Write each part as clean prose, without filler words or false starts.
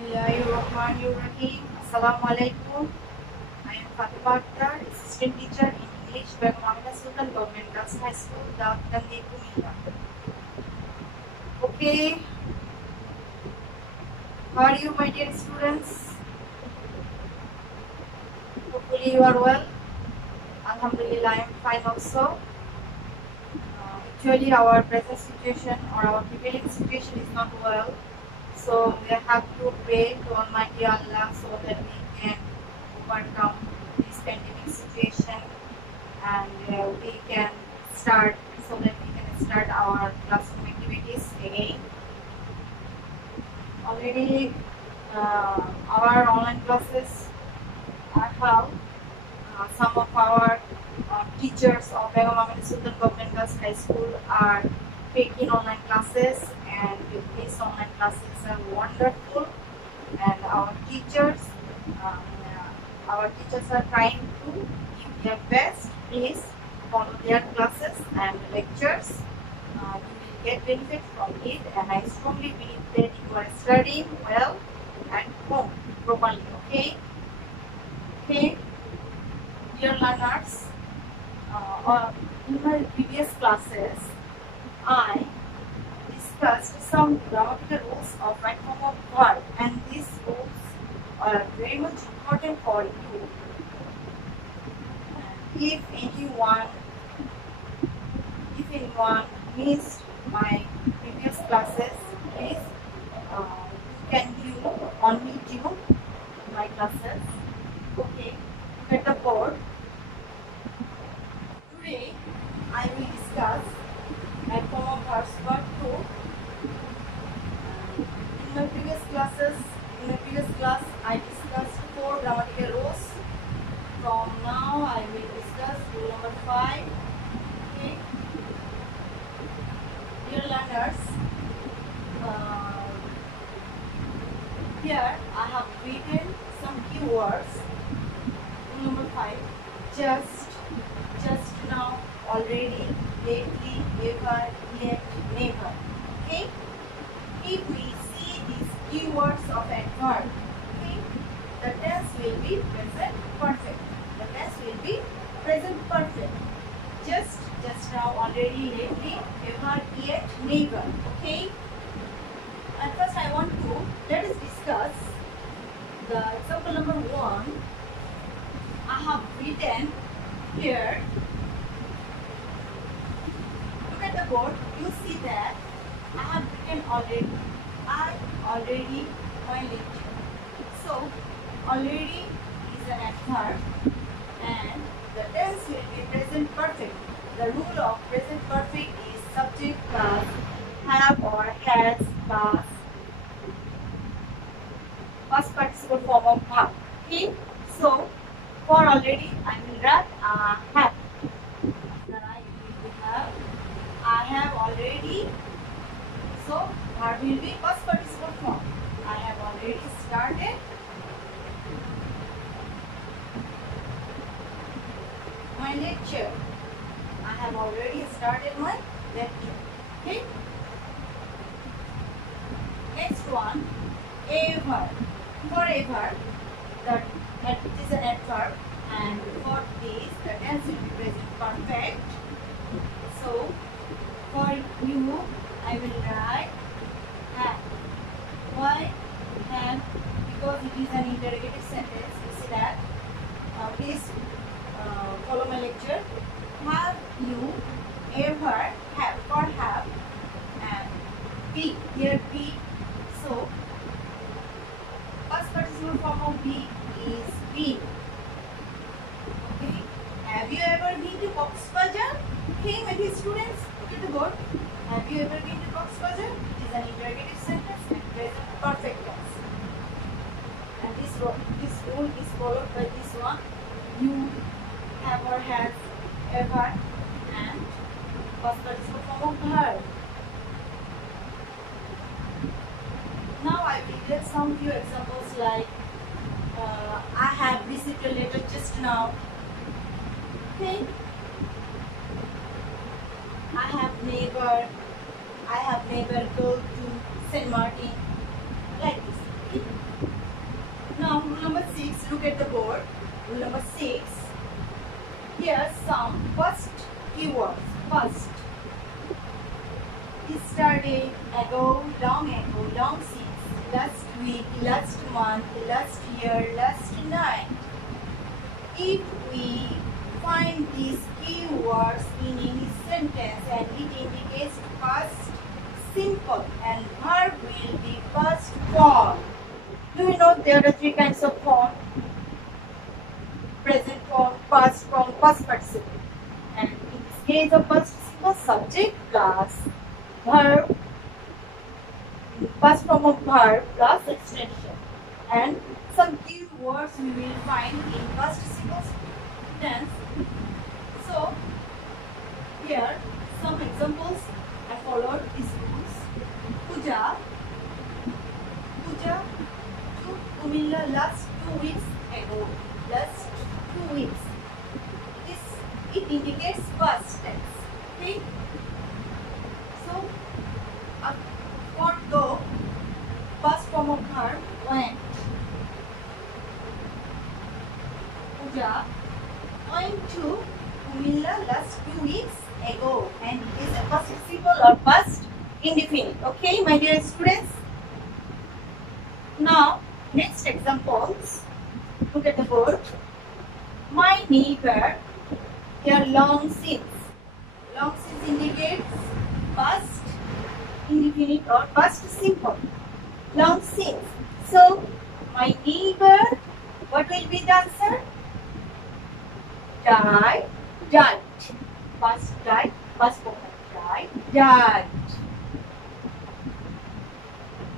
Bismillahirrahmanirrahim. Assalamu alaikum. I am Fatema Akter, assistant teacher in English, Begum Amena Sultan Govt Girls High School, Daudkandi, Cumilla. Okay, how are you, my dear students? Hopefully you are well. Alhamdulillah, I am fine also. Actually, our present situation or our prevailing situation is not well. So we have to pray to Almighty Allah so that we can overcome this pandemic situation and we can start our classroom activities again. Already our online classes are held. Some of our teachers of Begum Amena Sultan Govt Girls High School are taking online classes, and these online classes are wonderful, and our teachers are trying to give their best. Please follow their classes and lectures. You will get benefit from it, and I strongly believe that you are studying well at home properly. Okay, dear learners, in my previous classes I discussed some grammatical rules of right form of verb, and these rules are very much important for you. If anyone missed my previous classes, please you can view on YouTube my classes. Okay, look at the board. Today I will discuss right form of verbs Part-2. In my previous class, I discussed 4 grammatical rules. From now, I will discuss rule number 5. Okay, dear learners, here I have written some keywords. Rule number 5: just now, already, lately, ever, yet, never. Okay? If we see these keywords of adverb, okay, the tense will be present perfect. The tense will be present perfect. Just now, already, lately, ever, yet, never. Okay? At first, let us discuss the example number 1. I have written here. Look at the board. You see that I have written already. I already my lecture. So already is an adverb, and the tense will be present perfect. The rule of present perfect is subject plus have or has plus past participle form of verb. Okay. So for already, I will write have. I have already. So verb will be past participle form. I have already started my lecture. I have already started my lecture. Okay. Next one, ever. For ever, that is an adverb, and for this the tense will be present perfect. So for you, I will write have. Why have? Because it is an interrogative sentence. You see that? Please follow my lecture. Have you ever? Have for have, and be, here be. So past participle form of be is been. Okay. Have you ever been to Cox's Bazar? Okay, my dear students, look at the board. Have you ever been to Cox's Bazar? It is an interrogative sentence and present perfect tense. And this rule is followed by this one. You, have or has, ever, and past participle form of verb. Now I will get some few examples like I have received a letter just now. Okay. I have never go to St. Martin, like this. Okay. Rule number 6. Here some first keywords. First. Yesterday, ago, long since, last week, last month, last year, last night. If we find these keywords in any sentence and it indicates past simple and verb will be past form. Do you know there are 3 kinds of form? Present form, past form, past participle. And in this case of past simple, subject plus verb, past form of verb plus extension. And some keywords we will find in past simple tense. So here some examples I followed these rules. Puja to Cumilla last 2 weeks ago. Last 2 weeks. It indicates past tense. Okay. So for go, past form of verb went. Puja went to Cumilla last 2 weeks ago, and it is a past participle or past indefinite. Okay, my dear students. Now, next examples. Look at the board. My neighbor. Here, long since. Long since indicates past indefinite or past simple. Long since. So, my neighbor. What will be the answer? Died. Past died. Past form died.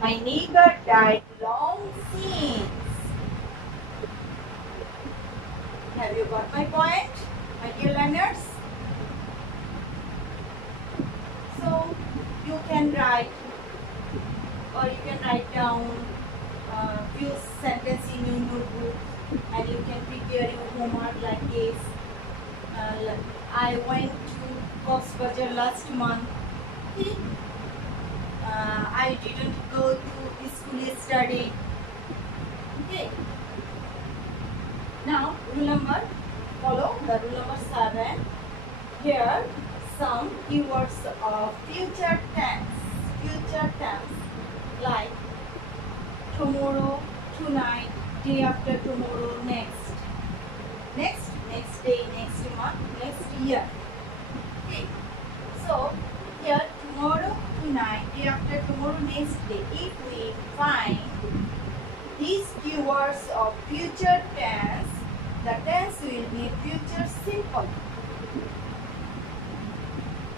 My neighbor died long since. Have you got my point, my dear learners? So you can write or you can write down few sentences in your notebook and you can prepare your homework like this. I went to Govt last month. Okay. I didn't go to school yesterday. Okay. Now, follow the rule number 7. Here, some keywords of future tense. Future tense like tomorrow, tonight, day after tomorrow, next. Next day, next month, next year. Okay. So, here tomorrow, tonight, day after tomorrow, next day. If we find these keywords of future tense, the tense will be future simple.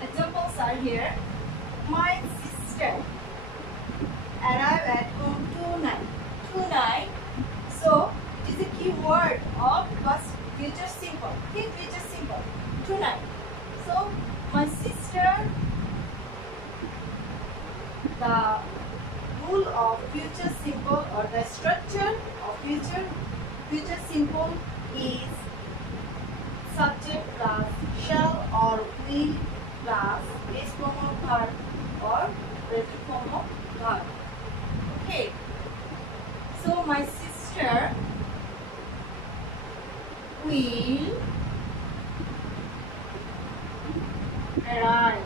Examples are here. My sister arrived at home tonight. So it is a keyword of future simple. Okay, future simple. Tonight. So my sister. The rule of future simple or the structure of future simple is subject plus shall or will plus base form of verb or present form of verb. Okay. So my sister will arrive.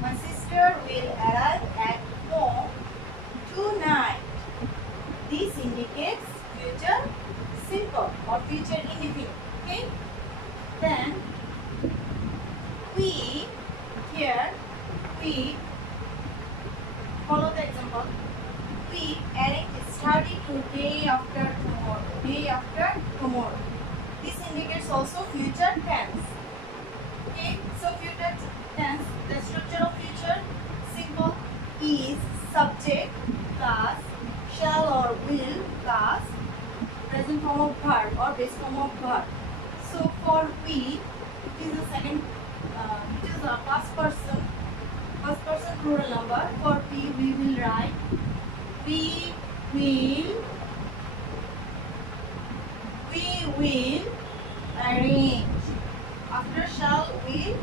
My sister will arrive at home tonight. This indicates future simple or future indefinite. Okay. Then we follow the example. We arrange study to day after tomorrow. Day after tomorrow. This indicates also future tense. Okay. So future tense, the structure of future simple is subject plus shall or will plus present form of verb or base form of verb. So for we, it is the second, it is a first person plural number. For we will write we will arrange. After shall will,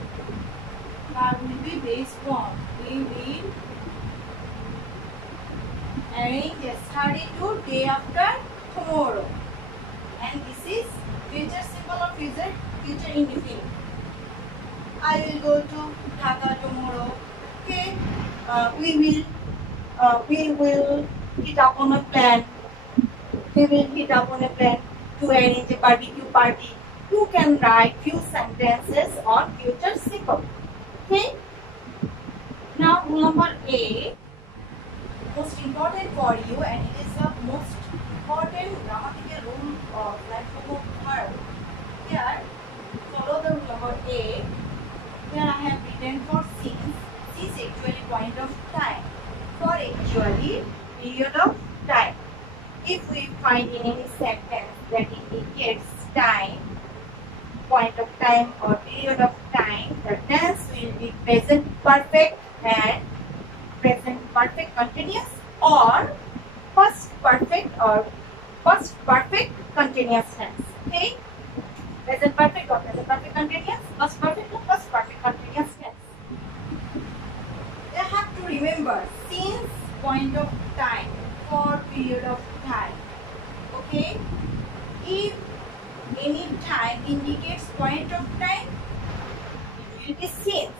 verb will be base form. We will arrange a study to day after tomorrow. And this is future simple or future indefinite. I will go to Dhaka tomorrow. Okay, we will hit upon a plan. We will hit upon a plan to arrange a barbecue party. You can write few sentences on future simple. Okay. Now rule number A, most important for you, and it is the most important grammatical rule of form of verb. Here, follow the rule number A. Here I have written for since. Since actually point of time. For actually period of time. If we find in any sentence that indicates time, point of time or period of time, the tense will be present perfect and present perfect continuous or past perfect continuous tense. Okay? Present perfect or present perfect continuous, past perfect or past perfect continuous tense. You have to remember since point of time for period of time. Okay? If any time indicates point of time, it will be since.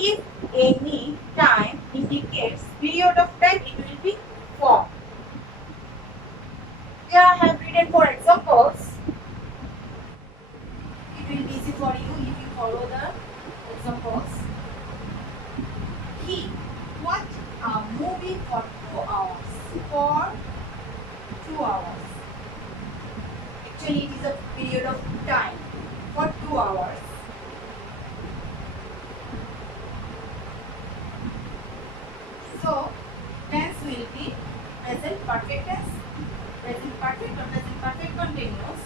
If any time indicates period of time, it will be for. Here I have written for examples. It will be easy for you if you follow the examples. He watched a movie for 2 hours. For 2 hours. Actually, it is a period of time for 2 hours. So, tense will be present perfect tense, present perfect or present perfect continuous.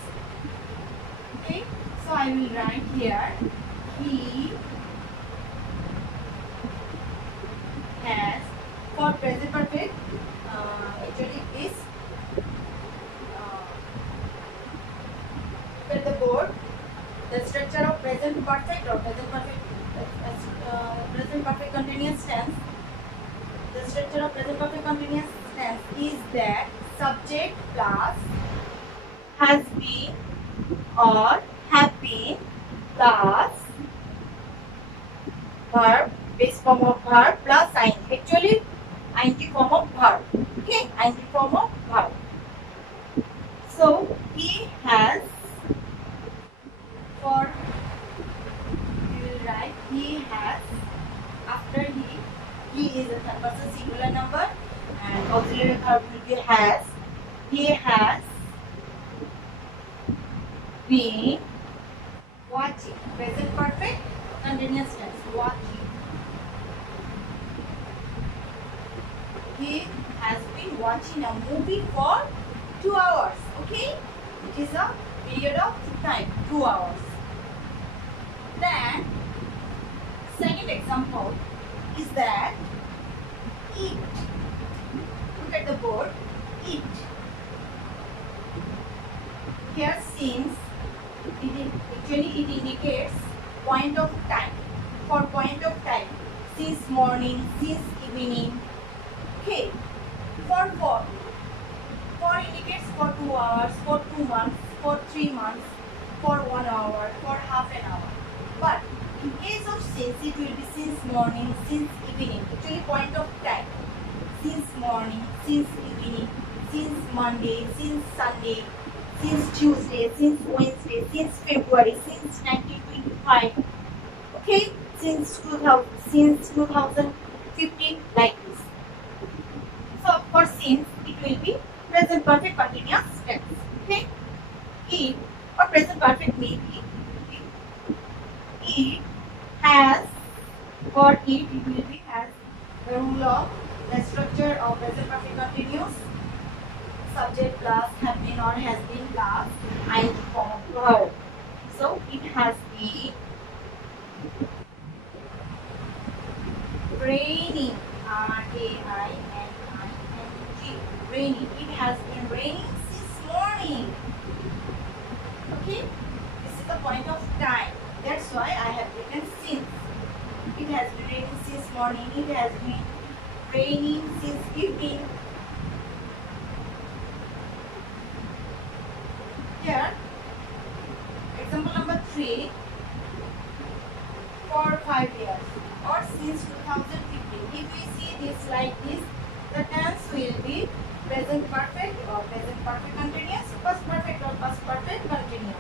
Okay, so I will write here, he has, for present perfect, actually is, look at the board, the structure of present perfect or present perfect continuous tense. The structure of present perfect continuous tense is that subject plus has been or have been plus verb, base form of verb plus ing. Actually, ing form of verb. Okay, ing form of verb. So he has, for we will write he has, after he is a third person singular number and auxiliary verb will be has. He has been watching, present perfect continuous tense, watching. He has been watching a movie for 2 hours. Okay, it is a period of time, 2 hours. Then second example is that eat. Look at the board. Eat. Here since it indicates point of time. For point of time, since morning, since evening. Okay. For indicates for 2 hours, for 2 months, for 3 months, for 1 hour, for half an hour. But in case of since, it will be since morning, since evening. Actually point of time. Since morning, since evening, since Monday, since Sunday, since Tuesday, since Wednesday, since February, since 1925. Okay, since 2015, like this. So for since, it will be present perfect continuous tense. Okay, it or present perfect may be it has, for it will be has, the rule of the structure of present perfect continuous, subject plus have been or has been plus ing form of verb. So it has been raining, R-A-I-N-I-N-G, raining. It has been raining since morning. Okay, this is the point of time. That's why I have written since. It has been raining since morning. It has been raining since evening. Here, example number 3, for 5 years or since 2015. If we see this like this, the tense will be present perfect or present perfect continuous, past perfect or past perfect continuous.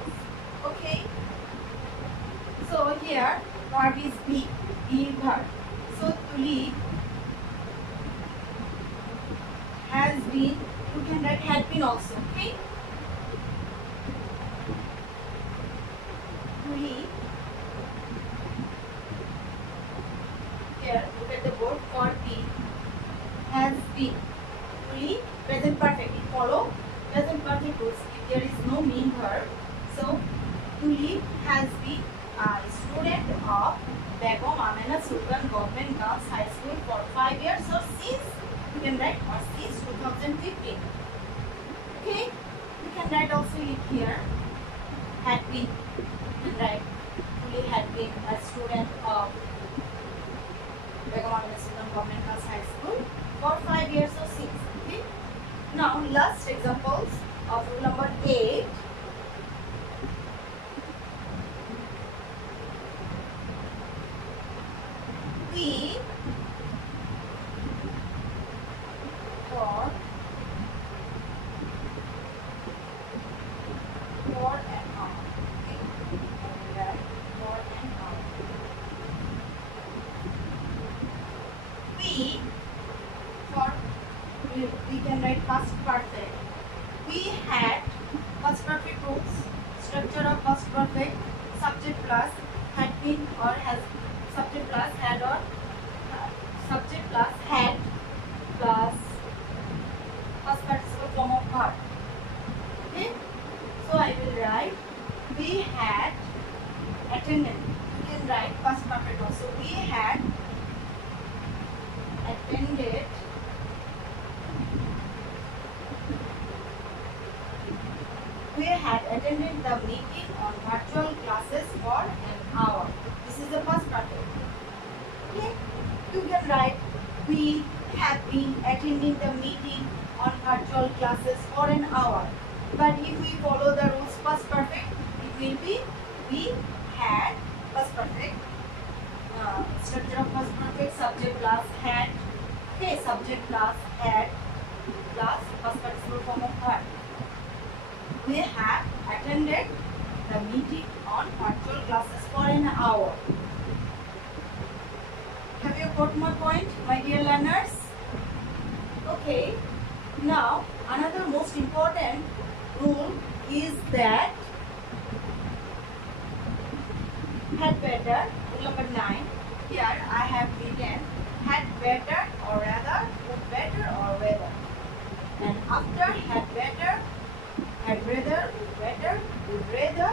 Okay. So here verb is be verb. So to leave has been, you can write had been also. Okay. To leave. Here, look at the board. For be has been. To leave present perfect. It follow present perfect rules. If there is no mean verb, so to leave has been a student of Begum, Amena, Sultan Government Girls High School for 5 years or since, you can write, or since 2015. Okay, you can write also it here. Had been, you can write, Cumilla had been a student of Begum, Amena, Sultan Government Girls High School for 5 years or since. Okay. Now last examples of rule number 8. We for an hour. Okay. For an hour. We for, we can write past perfect. We had past perfect rules. Structure of past perfect. Subject plus had been or has. Subject plus had or subject plus had plus past participle form of verb. Okay. So I will write we had attended. You can write past perfect also. We had attended the meeting on virtual classes for an hour. This is the past perfect. Okay. You can write we have been attending the meeting on virtual classes for an hour. But if we follow the rules past perfect, it will be we had past perfect. Structure of past perfect, subject plus had. Okay, subject plus had plus past participle form of verb. We have attended the meeting on virtual classes for an hour. Have you got my point, my dear learners? Okay. Now, another most important rule is that had better, rule number 9. Here I have written had better or rather, would better or rather. And after had better, had rather, would better, would rather,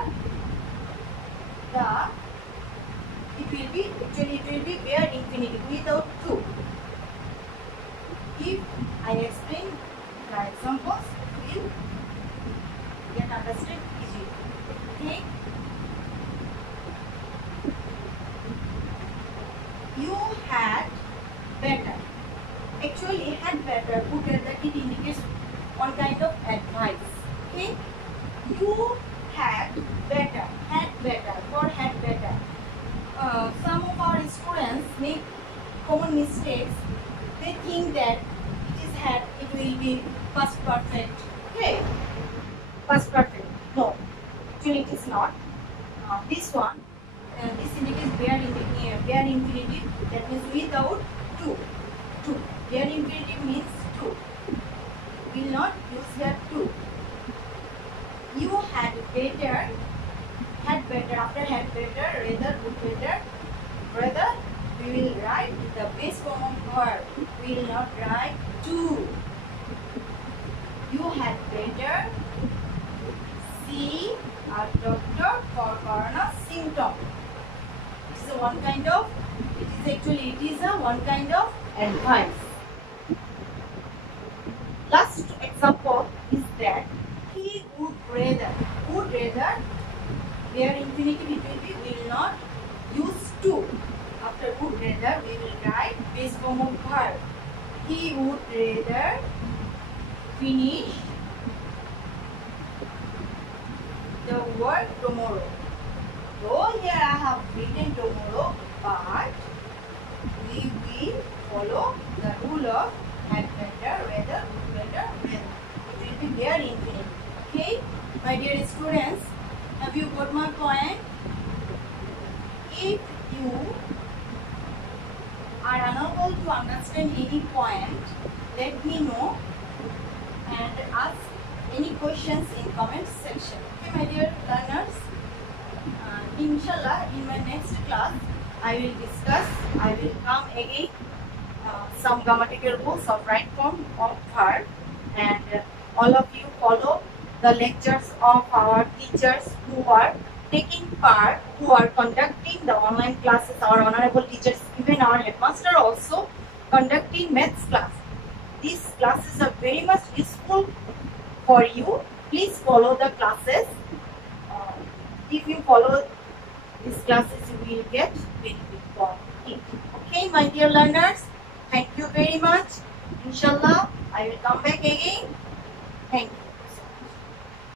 it will be bare infinitive without to. If I explain the examples, you will get understood easily. Okay? You had better. Actually, had better, put that it indicates one kind of advice. Okay? You had better, for had better. Some of our students make common mistakes. They think that it is had, it will be past perfect. Okay? Past perfect. No. Actually, it is not. This one, this indicates bare infinitive. That means without to. Bare infinitive means to. Will not use here to. You had better. Had better, after had better, rather, would better. Rather, we will write the base form of verb. We will not write to. You had better see a doctor for corona symptom. It is a one kind of advice. Last example is that he would rather. Where infinitive it will be, we will not use to. After would rather, we will write base form of verb. He would rather finish the word tomorrow. Though here I have written tomorrow, but we will follow the rule of had better, weather, would better, when. It will be there infinite. Okay, my dear students, have you got my point? If you are unable to understand any point, let me know and ask any questions in comment section. Okay, my dear learners. Inshallah, in my next class, I will come again some grammatical rules of right form of verb, and all of you follow the lectures of our teachers who are taking part, who are conducting the online classes, our honorable teachers, even our headmaster also conducting maths class. These classes are very much useful for you. Please follow the classes. If you follow these classes, you will get benefit from it. Okay, my dear learners, thank you very much. Inshallah, I will come back again. Thank you.